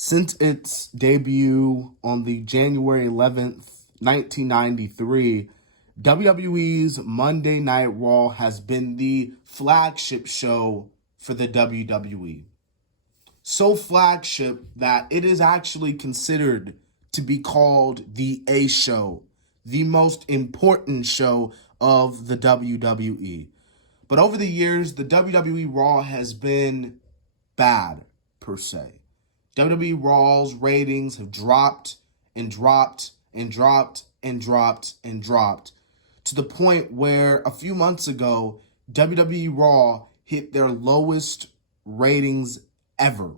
Since its debut on the January 11th, 1993, WWE's Monday Night Raw has been the flagship show for the WWE. So flagship that it is actually considered to be called the A show, the most important show of the WWE. But over the years, the WWE Raw has been bad, per se. WWE Raw's ratings have dropped and dropped and dropped and dropped and dropped to the point where a few months ago, WWE Raw hit their lowest ratings ever.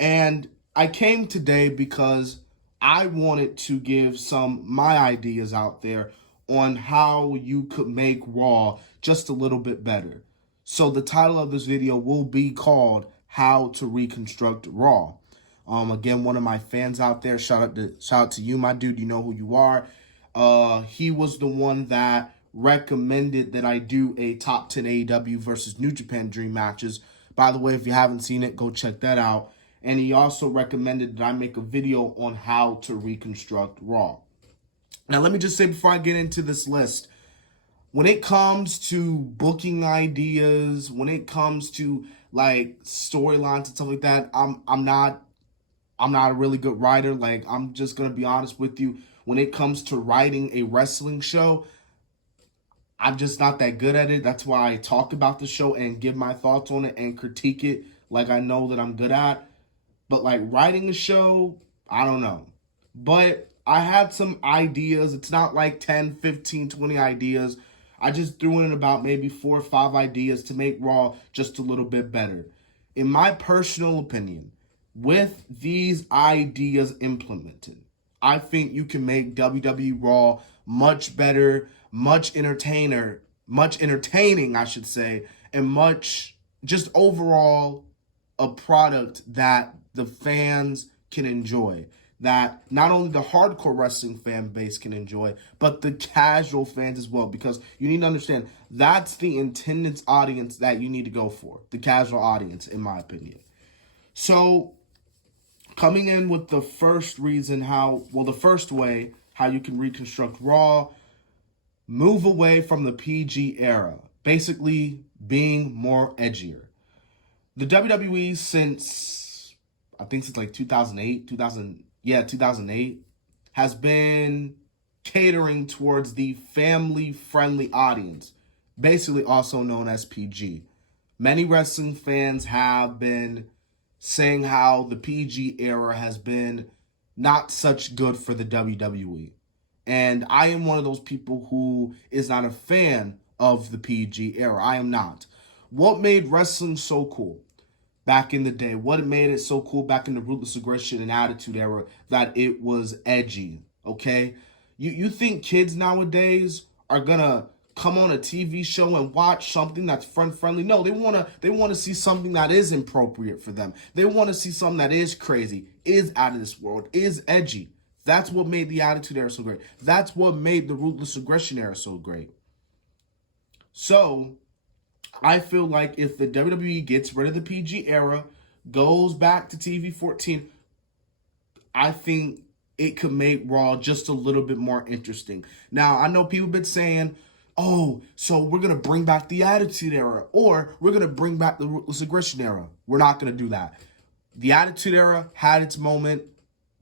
And I came today because I wanted to give my ideas out there on how you could make Raw just a little bit better. So the title of this video will be called How to Reconstruct Raw. Again, one of my fans out there, shout out to you, my dude. You know who you are. He was the one that recommended that I do a top 10 AEW versus New Japan Dream matches. By the way, if you haven't seen it, go check that out. And he also recommended that I make a video on how to reconstruct Raw. Now, let me just say before I get into this list, when it comes to booking ideas, when it comes to like storylines and stuff like that, I'm not a really good writer. Like, I'm just gonna be honest with you. When it comes to writing a wrestling show, I'm just not that good at it. That's why I talk about the show and give my thoughts on it and critique it like I know that I'm good at. But like writing a show, I don't know. But I had some ideas. It's not like 10, 15, 20 ideas. I just threw in about maybe 4 or 5 ideas to make Raw just a little bit better. In my personal opinion, with these ideas implemented, I think you can make WWE Raw much better, much entertaining, I should say, and much just overall a product that the fans can enjoy, that not only the hardcore wrestling fan base can enjoy, but the casual fans as well, because you need to understand that's the intended audience that you need to go for, the casual audience, in my opinion. So coming in with the first reason the first way how you can reconstruct Raw, move away from the PG era, basically being more edgier. The WWE since like 2008, 2008, has been catering towards the family-friendly audience, basically also known as PG. Many wrestling fans have been saying how the PG era has been not such good for the WWE. And I am one of those people who is not a fan of the PG era. I am not. What made wrestling so cool back in the day? What made it so cool back in the Ruthless Aggression and Attitude era? That it was edgy, okay? You think kids nowadays are gonna come on a TV show and watch something that's friendly? No, they wanna see something that is appropriate for them. They wanna see something that is crazy, is out of this world, is edgy. That's what made the Attitude Era so great. That's what made the Ruthless Aggression era so great. So I feel like if the WWE gets rid of the PG era, goes back to TV 14, I think it could make Raw just a little bit more interesting. Now, I know people have been saying, oh, so we're going to bring back the Attitude Era, or we're going to bring back the Ruthless Aggression Era. We're not going to do that. The Attitude Era had its moment.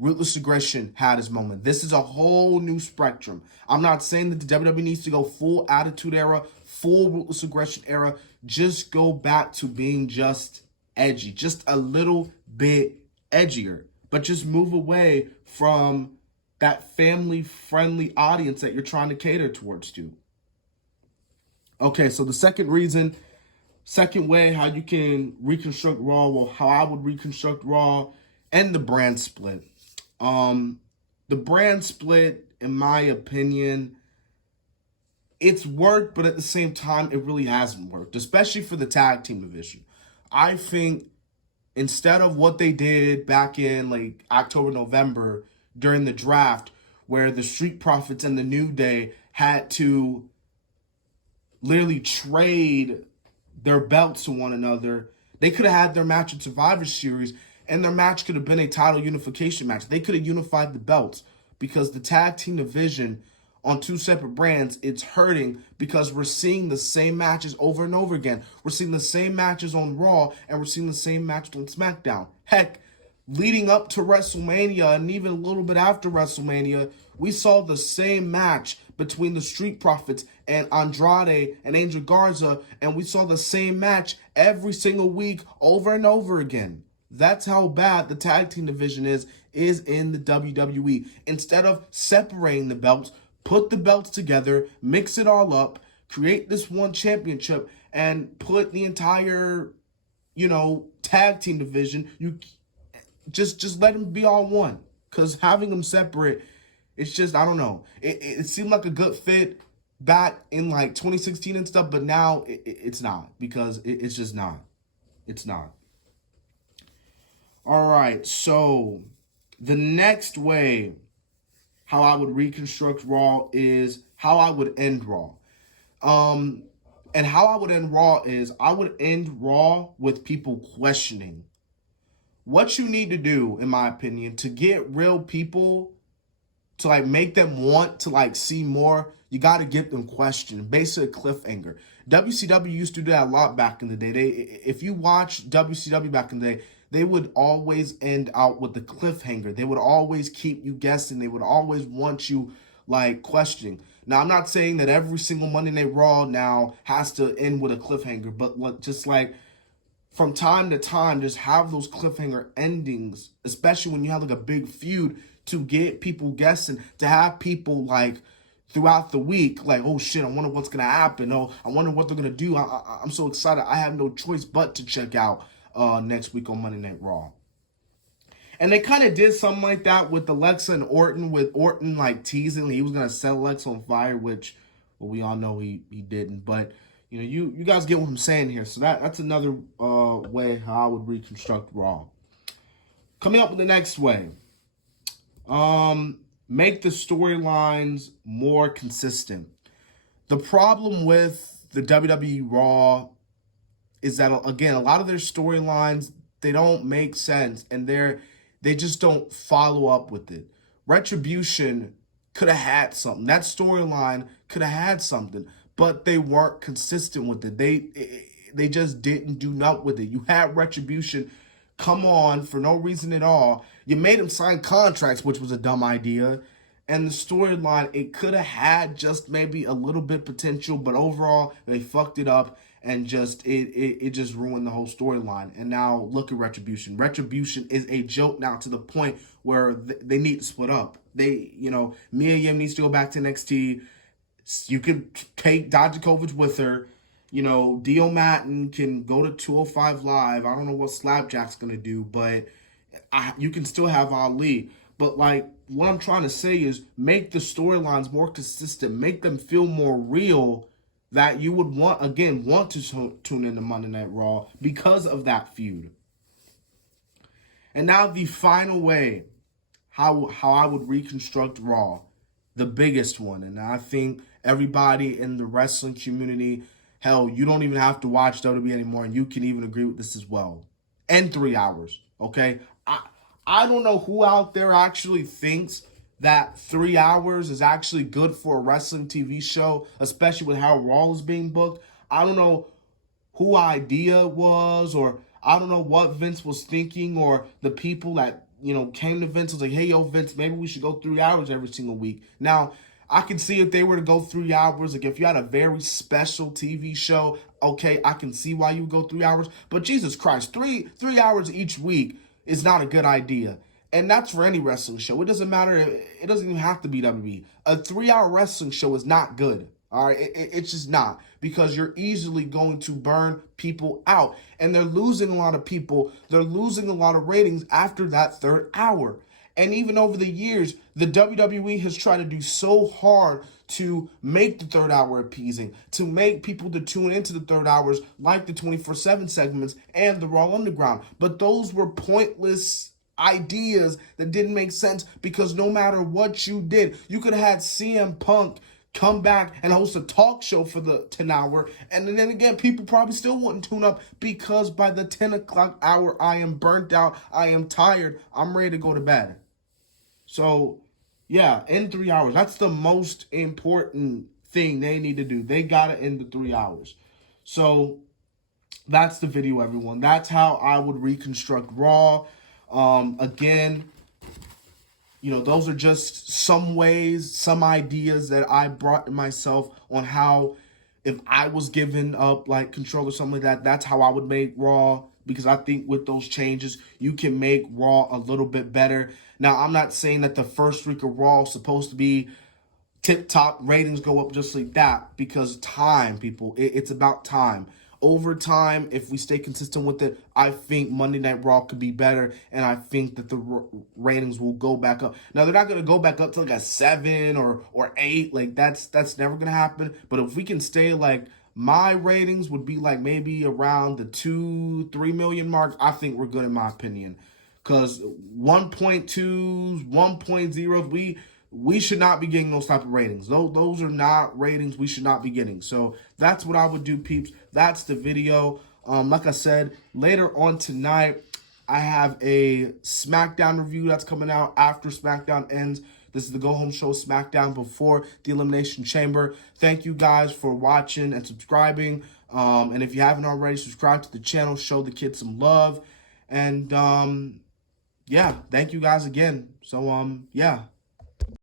Ruthless Aggression had its moment. This is a whole new spectrum. I'm not saying that the WWE needs to go full Attitude Era, full Ruthless Aggression era. Just go back to being just edgy, just a little bit edgier, but just move away from that family-friendly audience that you're trying to cater towards to. Okay, so the second way how you can reconstruct Raw, well, how I would reconstruct Raw, and the brand split. The brand split, in my opinion, it's worked, but at the same time, it really hasn't worked, especially for the tag team division. I think instead of what they did back in like October, November during the draft, where the Street Profits and the New Day had to literally trade their belts to one another, they could have had their match at Survivor Series And their match could have been a title unification match. They could have unified the belts, because the tag team division on two separate brands, it's hurting because we're seeing the same matches over and over again. We're seeing the same matches on Raw, and we're seeing the same matches on SmackDown. Heck, leading up to WrestleMania and even a little bit after WrestleMania, we saw the same match between the Street Profits and Andrade and Angel Garza, and we saw the same match every single week over and over again. That's how bad the tag team division is in the WWE. Instead of separating the belts, put the belts together, mix it all up, create this one championship, and put the entire, tag team division. You just let them be all one. Because having them separate, it's just, I don't know. It seemed like a good fit back in like 2016 and stuff, but now it's not, because it's just not. It's not. All right, so the next way how I would reconstruct Raw is how I would end Raw. And how I would end Raw is I would end Raw with people questioning. What you need to do, in my opinion, to get real people to like make them want to like see more, you got to get them questioning. Basically, a cliffhanger. WCW used to do that a lot back in the day. If you watch WCW back in the day, they would always end out with the cliffhanger. They would always keep you guessing. They would always want you like questioning. Now, I'm not saying that every single Monday Night Raw now has to end with a cliffhanger, but just like from time to time, just have those cliffhanger endings, especially when you have like a big feud, to get people guessing, to have people like throughout the week, like, oh shit, I wonder what's going to happen. Oh, I wonder what they're going to do. I'm so excited. I have no choice but to check out next week on Monday Night Raw. And they kind of did something like that with Alexa and Orton, with Orton like teasing he was going to set Alexa on fire, which, well, we all know he didn't. But, you guys get what I'm saying here. So that's another way how I would reconstruct Raw. Coming up with the next way. Make the storylines more consistent. The problem with the WWE Raw is that, again, a lot of their storylines, they don't make sense, and they just don't follow up with it. Retribution could have had something. That storyline could have had something, but they weren't consistent with it. They just didn't do nothing with it. You had Retribution come on for no reason at all. You made them sign contracts, which was a dumb idea. And the storyline, it could have had just maybe a little bit potential, but overall, they fucked it up, and just it just ruined the whole storyline. And now look at Retribution. Retribution is a joke now, to the point where they need to split up. Mia Yim needs to go back to NXT. You could take Dijakovic with her. Dio Matten can go to 205 Live. I don't know what Slapjack's going to do, but you can still have Ali. But, like, what I'm trying to say is make the storylines more consistent. Make them feel more real, that you would want to tune into Monday Night Raw because of that feud. And now the final way how I would reconstruct Raw, the biggest one. And I think everybody in the wrestling community, hell, you don't even have to watch WWE anymore, and you can even agree with this as well. And 3 hours, okay? I don't know who out there actually thinks that 3 hours is actually good for a wrestling TV show, especially with how Raw is being booked. I don't know who idea was, or I don't know what Vince was thinking, or the people that, came to Vince was like, hey, yo, Vince, maybe we should go 3 hours every single week. Now, I can see if they were to go 3 hours, like if you had a very special TV show, okay, I can see why you would go 3 hours. But Jesus Christ, three hours each week is not a good idea. And that's for any wrestling show. It doesn't matter. It doesn't even have to be WWE. A 3-hour wrestling show is not good. All right, it's just not, because you're easily going to burn people out, and they're losing a lot of people. They're losing a lot of ratings after that third hour. And even over the years, the WWE has tried to do so hard to make the third hour appeasing, to make people to tune into the third hours, like the 24/7 segments and the Raw Underground. But those were pointless ideas that didn't make sense, because no matter what you did, you could have had CM Punk come back and host a talk show for the 10 hour. And then again, people probably still wouldn't tune up because by the 10 o'clock hour, I am burnt out. I am tired. I'm ready to go to bed. So, yeah, in 3 hours. That's the most important thing they need to do. They got to end the 3 hours. So, that's the video, everyone. That's how I would reconstruct Raw. Again, those are just some ways, some ideas that I brought to myself on how, if I was given up like control or something like that, that's how I would make Raw. Because I think with those changes, you can make Raw a little bit better. Now, I'm not saying that the first week of Raw is supposed to be tip-top, ratings go up just like that, because time, people, it's about time. Over time, if we stay consistent with it, I think Monday Night Raw could be better, and I think that the ratings will go back up. Now, they're not going to go back up to like a 7 or 8. Like, that's never going to happen. But if we can stay like, my ratings would be like maybe around the 2-3 million mark, I think we're good in my opinion. Because 1.2s, 1.0s, we should not be getting those type of ratings. Those are not ratings we should not be getting. So that's what I would do, peeps. That's the video. Like I said, later on tonight, I have a SmackDown review that's coming out after SmackDown ends. This is the Go Home Show SmackDown before the Elimination Chamber. Thank you guys for watching and subscribing. And if you haven't already, subscribe to the channel. Show the kids some love. And yeah, thank you guys again. So yeah.